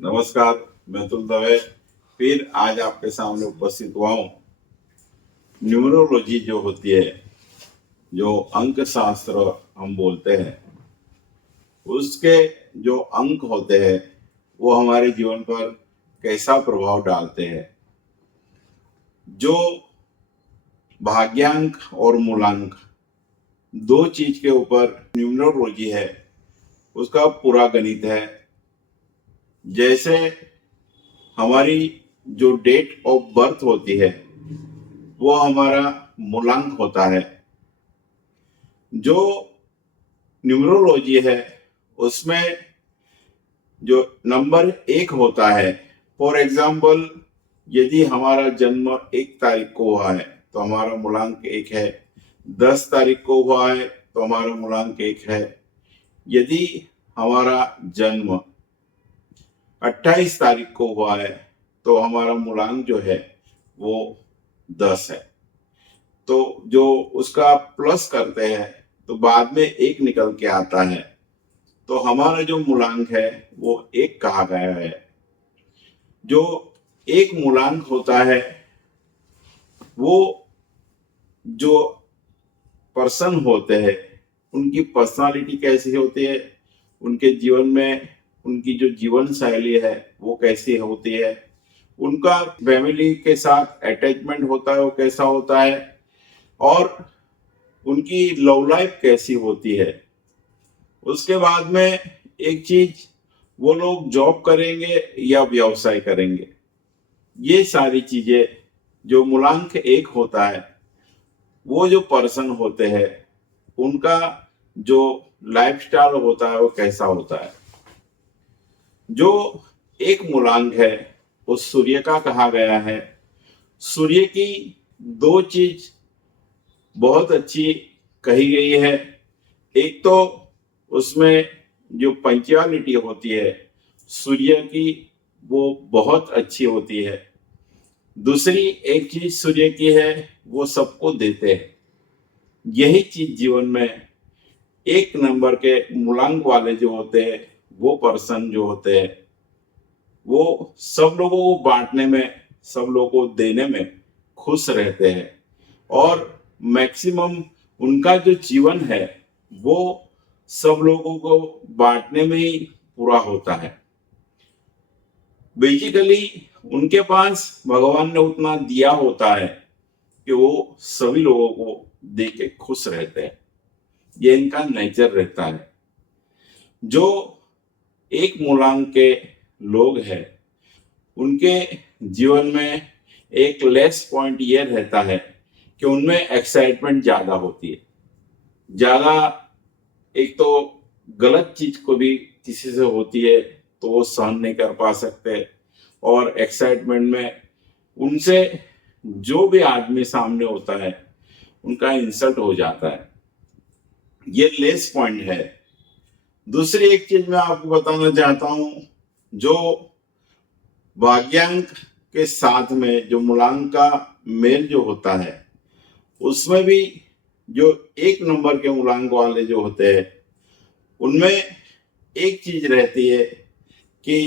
नमस्कार, मैं तुल दवे फिर आज आपके सामने उपस्थित हुआ हूँ। न्यूमरोलॉजी जो होती है, जो अंक शास्त्र हम बोलते हैं, उसके जो अंक होते हैं वो हमारे जीवन पर कैसा प्रभाव डालते हैं। जो भाग्यांक और मूलांक दो चीज के ऊपर न्यूमरोलॉजी है, उसका पूरा गणित है। जैसे हमारी जो डेट ऑफ बर्थ होती है वो हमारा मूलांक होता है। जो न्यूमरोलॉजी है उसमें जो नंबर 1 होता है, फॉर एग्जाम्पल यदि हमारा जन्म 1 तारीख को हुआ है तो हमारा मूलांक 1 है। 10 तारीख को हुआ है तो हमारा मूलांक 1 है। यदि हमारा जन्म 28 तारीख को हुआ है तो हमारा मूलांक जो है वो 10 है। तो जो उसका प्लस करते हैं तो बाद में 1 निकल के आता है, तो हमारा जो मूलांक है वो 1 कहा गया है। जो एक मूलांक होता है वो जो पर्सन होते हैं उनकी पर्सनालिटी कैसी होती है, उनके जीवन में उनकी जो जीवन शैली है वो कैसी होती है, उनका फैमिली के साथ अटैचमेंट होता है वो कैसा होता है, और उनकी लव लाइफ कैसी होती है। उसके बाद में एक चीज, वो लोग जॉब करेंगे या व्यवसाय करेंगे। ये सारी चीजें जो मूलांक 1 होता है, वो जो पर्सन होते हैं उनका जो लाइफस्टाइल होता है वो कैसा होता है। जो एक मूलांक है वो सूर्य का कहा गया है। सूर्य की दो चीज बहुत अच्छी कही गई है। एक तो उसमें जो पंक्चुअलिटी होती है सूर्य की, वो बहुत अच्छी होती है। दूसरी एक चीज सूर्य की है, वो सबको देते हैं। यही चीज जीवन में 1 नंबर के मूलांक वाले जो होते हैं, वो पर्सन जो होते हैं, वो सब लोगों को बांटने में, सब लोगों को देने में खुश रहते हैं। और मैक्सिमम उनका जो जीवन है वो सब लोगों को बांटने में ही पूरा होता है। बेसिकली उनके पास भगवान ने उतना दिया होता है कि वो सभी लोगों को दे के खुश रहते हैं। ये इनका नेचर रहता है। जो एक मूलांक के लोग हैं उनके जीवन में एक लेस पॉइंट ये रहता है कि उनमें एक्साइटमेंट ज्यादा होती है। ज्यादा एक तो गलत चीज को भी किसी से होती है तो वो सहन नहीं कर पा सकते, और एक्साइटमेंट में उनसे जो भी आदमी सामने होता है उनका इंसल्ट हो जाता है। ये लेस पॉइंट है। दूसरी एक चीज मैं आपको बताना चाहता हूं, जो भाग्यांक के साथ में जो मूलांक का मेल जो होता है उसमें भी जो 1 नंबर के मूलांक वाले जो होते हैं उनमें एक चीज रहती है कि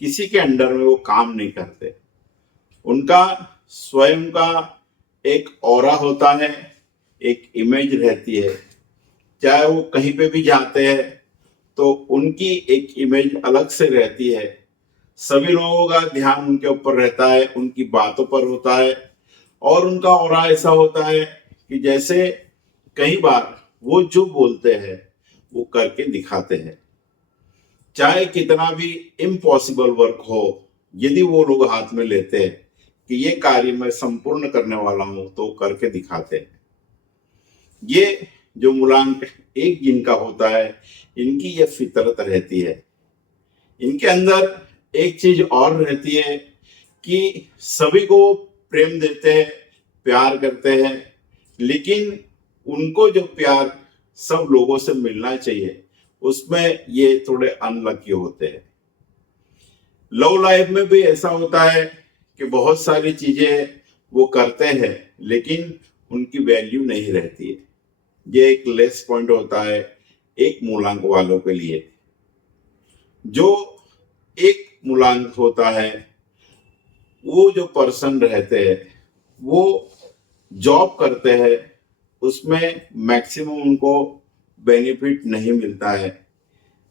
किसी के अंडर में वो काम नहीं करते। उनका स्वयं का एक ऑरा होता है, एक इमेज रहती है। चाहे वो कहीं पे भी जाते हैं तो उनकी एक इमेज अलग से रहती है। सभी लोगों का ध्यान उनके ऊपर रहता है, उनकी बातों पर होता है, और उनका ऑरा ऐसा होता है कि जैसे कई बार वो जो बोलते हैं वो करके दिखाते हैं। चाहे कितना भी इम्पॉसिबल वर्क हो, यदि वो लोग हाथ में लेते हैं कि ये कार्य मैं संपूर्ण करने वाला हूं तो करके दिखाते हैं। ये जो मूलांक 1 जिनका होता है, इनकी ये फितरत रहती है। इनके अंदर एक चीज और रहती है कि सभी को प्रेम देते हैं, प्यार करते हैं, लेकिन उनको जो प्यार सब लोगों से मिलना चाहिए उसमें ये थोड़े अनलकी होते हैं। लव लाइफ में भी ऐसा होता है कि बहुत सारी चीजें वो करते हैं लेकिन उनकी वैल्यू नहीं रहती है। ये एक लेस पॉइंट होता है एक मूलांक वालों के लिए। जो एक मूलांक होता है, वो जो पर्सन रहते हैं वो जॉब करते हैं, उसमें मैक्सिमम उनको बेनिफिट नहीं मिलता है।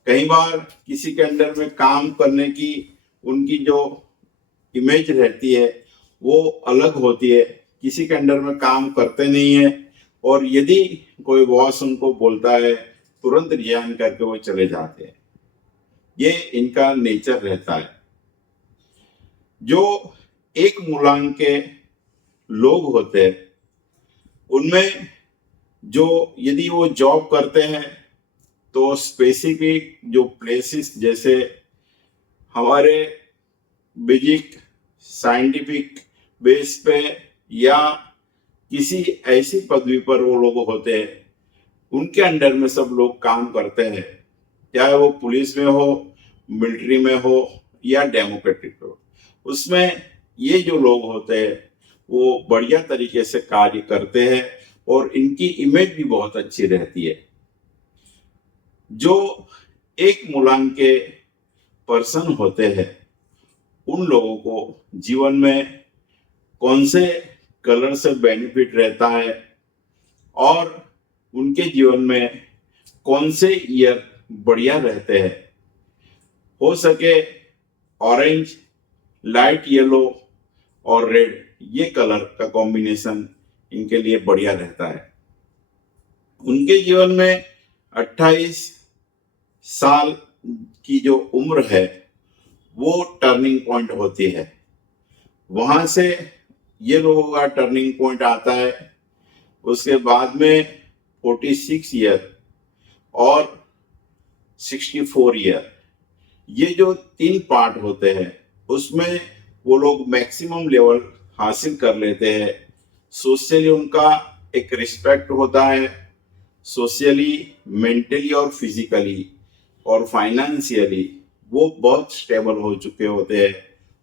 कई बार किसी के अंडर में काम करने की उनकी जो इमेज रहती है वो अलग होती है, किसी के अंडर में काम करते नहीं है, और यदि कोई बॉस उनको बोलता है तुरंत रिजाइन करके वो चले जाते हैं। ये इनका नेचर रहता है। जो एक मूलांक के लोग होते हैं उनमें जो यदि वो जॉब करते हैं तो स्पेसिफिक जो प्लेसेस जैसे हमारे बेसिक साइंटिफिक बेस पे या किसी ऐसी पदवी पर वो लोग होते हैं, उनके अंडर में सब लोग काम करते हैं, चाहे वो पुलिस में हो, मिलिट्री में हो या डेमोक्रेटिक हो। उसमें ये जो लोग होते हैं वो बढ़िया तरीके से कार्य करते हैं और इनकी इमेज भी बहुत अच्छी रहती है। जो एक मूलांक के पर्सन होते हैं उन लोगों को जीवन में कौन से कलर से बेनिफिट रहता है और उनके जीवन में कौन से ईयर बढ़िया रहते हैं, हो सके ऑरेंज, लाइट येलो और रेड, ये कलर का कॉम्बिनेशन इनके लिए बढ़िया रहता है। उनके जीवन में 28 साल की जो उम्र है वो टर्निंग पॉइंट होती है। वहां से ये लोगों का टर्निंग पॉइंट आता है। उसके बाद में 46 ईयर और 64 ईयर, ये जो 3 पार्ट होते हैं उसमें वो लोग मैक्सिमम लेवल हासिल कर लेते हैं। सोशली उनका एक रिस्पेक्ट होता है, सोशली, मेंटली और फिजिकली और फाइनेंशियली वो बहुत स्टेबल हो चुके होते हैं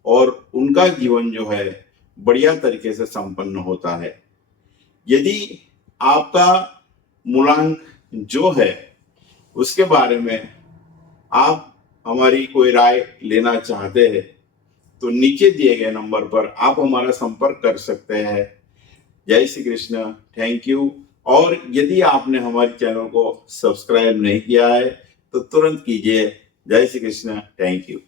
और उनका जीवन जो है बढ़िया तरीके से संपन्न होता है। यदि आपका मूलांक जो है उसके बारे में आप हमारी कोई राय लेना चाहते हैं तो नीचे दिए गए नंबर पर आप हमारा संपर्क कर सकते हैं। जय श्री कृष्ण, थैंक यू। और यदि आपने हमारे चैनल को सब्सक्राइब नहीं किया है तो तुरंत कीजिए। जय श्री कृष्ण, थैंक यू।